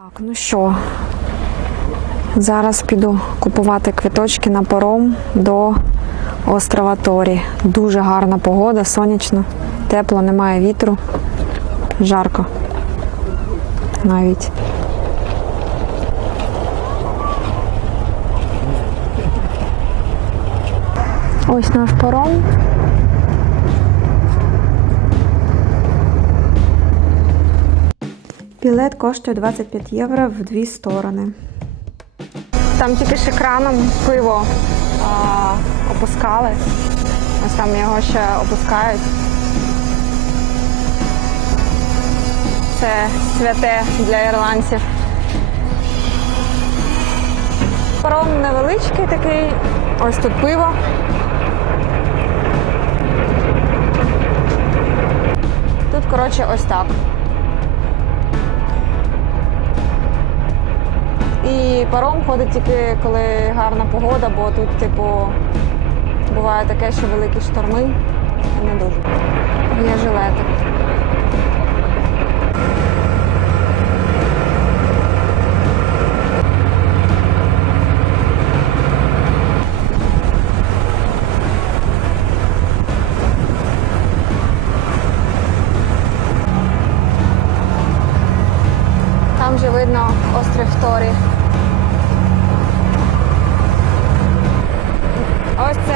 Так, ну що, зараз піду купувати квиточки на паром до острова Торі. Дуже гарна погода, сонячно, тепло, немає вітру, жарко навіть. Ось наш паром. Білет коштує 25 євро в дві сторони. Там тільки ж екраном пиво а, опускали. Ось там його ще опускають. Це святе для ірландців. Паром невеличкий такий. Ось тут пиво. Тут, коротше, ось так. І паром ходить тільки коли гарна погода, бо тут, типу, буває таке, що великі шторми. Не дуже. Є жилети. Там же видно острів Торі.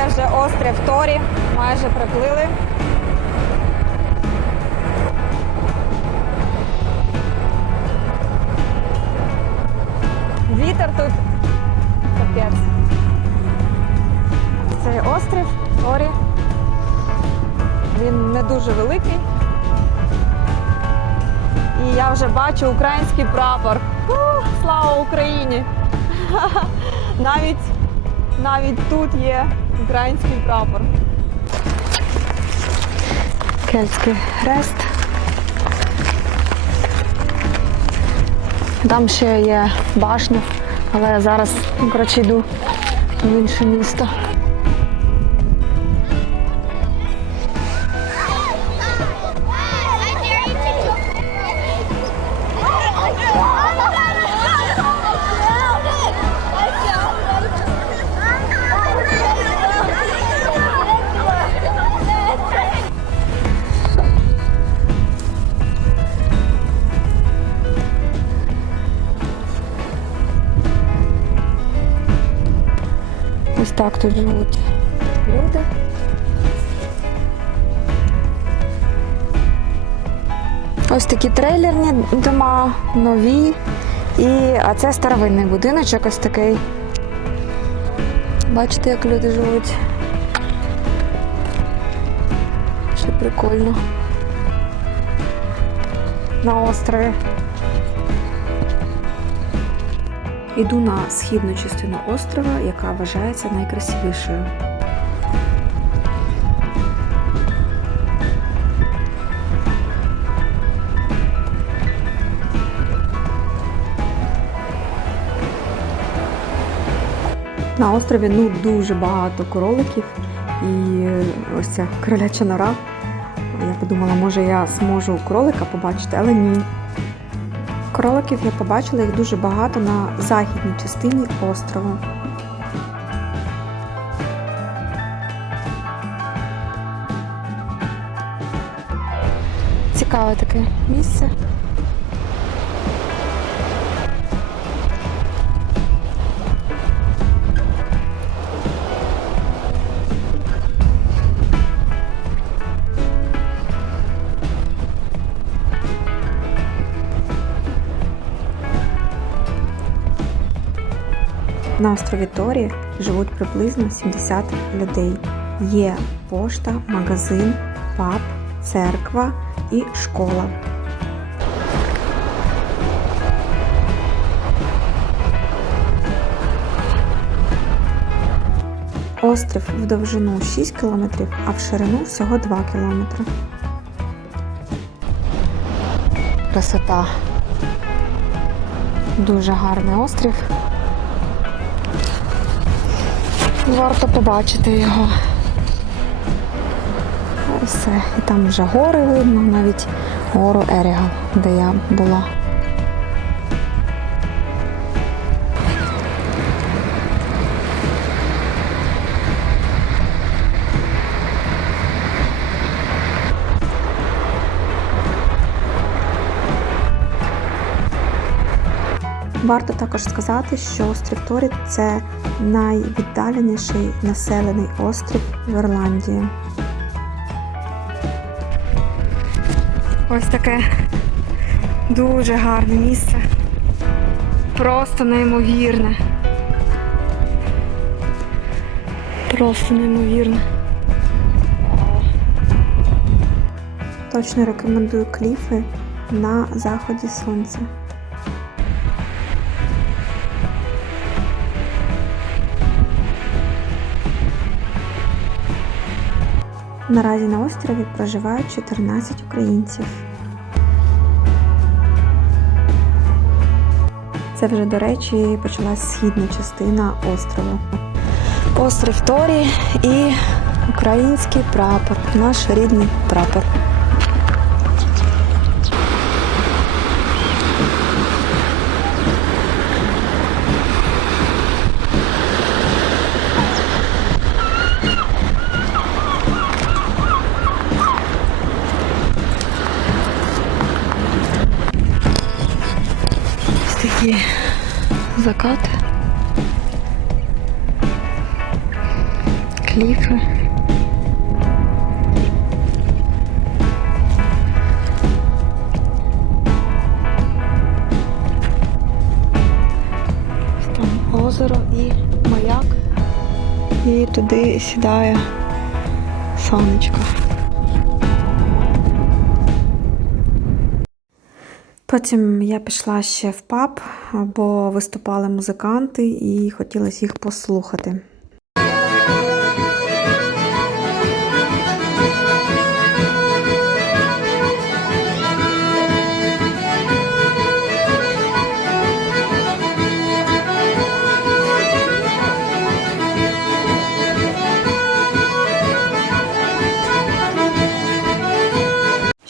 Вже острів Торі. Майже приплили. Вітер тут капець. Цей острів Торі. Він не дуже великий. І я вже бачу український прапор. Ух, слава Україні! Навіть, навіть тут є український прапор. Кельтський хрест. Там ще є башня, але я зараз коротше, йду в інше місто. Так тут живуть люди. Ось такі трейлерні дома, нові. І, а це старовинний будиночок, ось такий. Бачите, як люди живуть. Ще прикольно. На острові. Іду на східну частину острова, яка вважається найкрасивішою. На острові ну дуже багато кроликів і ось ця кроляча нора. Я подумала, може я зможу кролика побачити, але ні. Кроликів я побачила їх дуже багато на західній частині острова. Цікаве таке місце. На острові Торі живуть приблизно 70 людей. Є пошта, магазин, паб, церква і школа. Острів в довжину 6 кілометрів, а в ширину всього 2 кілометри. Красота. Дуже гарний острів. Варто побачити його. Все. І там вже гори видно, навіть гору Ерігал, де я була. Варто також сказати, що острів Торі це найвіддаленіший населений острів в Ірландії. Ось таке дуже гарне місце. Просто неймовірне. Просто неймовірне. Точно рекомендую кліфи на заході сонця. Наразі на острові проживають 14 українців. Це вже, до речі, почалась східна частина острову. Острів Торі і український прапор. Наш рідний прапор. Ось такі закати. Кліфи. Там озеро і маяк. І туди сідає сонечко. Потім я пішла ще в паб, бо виступали музиканти і хотілося їх послухати.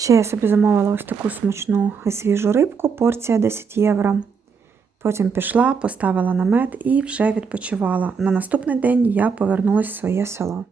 Ще я собі замовила ось таку смачну і свіжу рибку, порція 10 євро. Потім пішла, поставила намет і вже відпочивала. На наступний день я повернулася в своє село.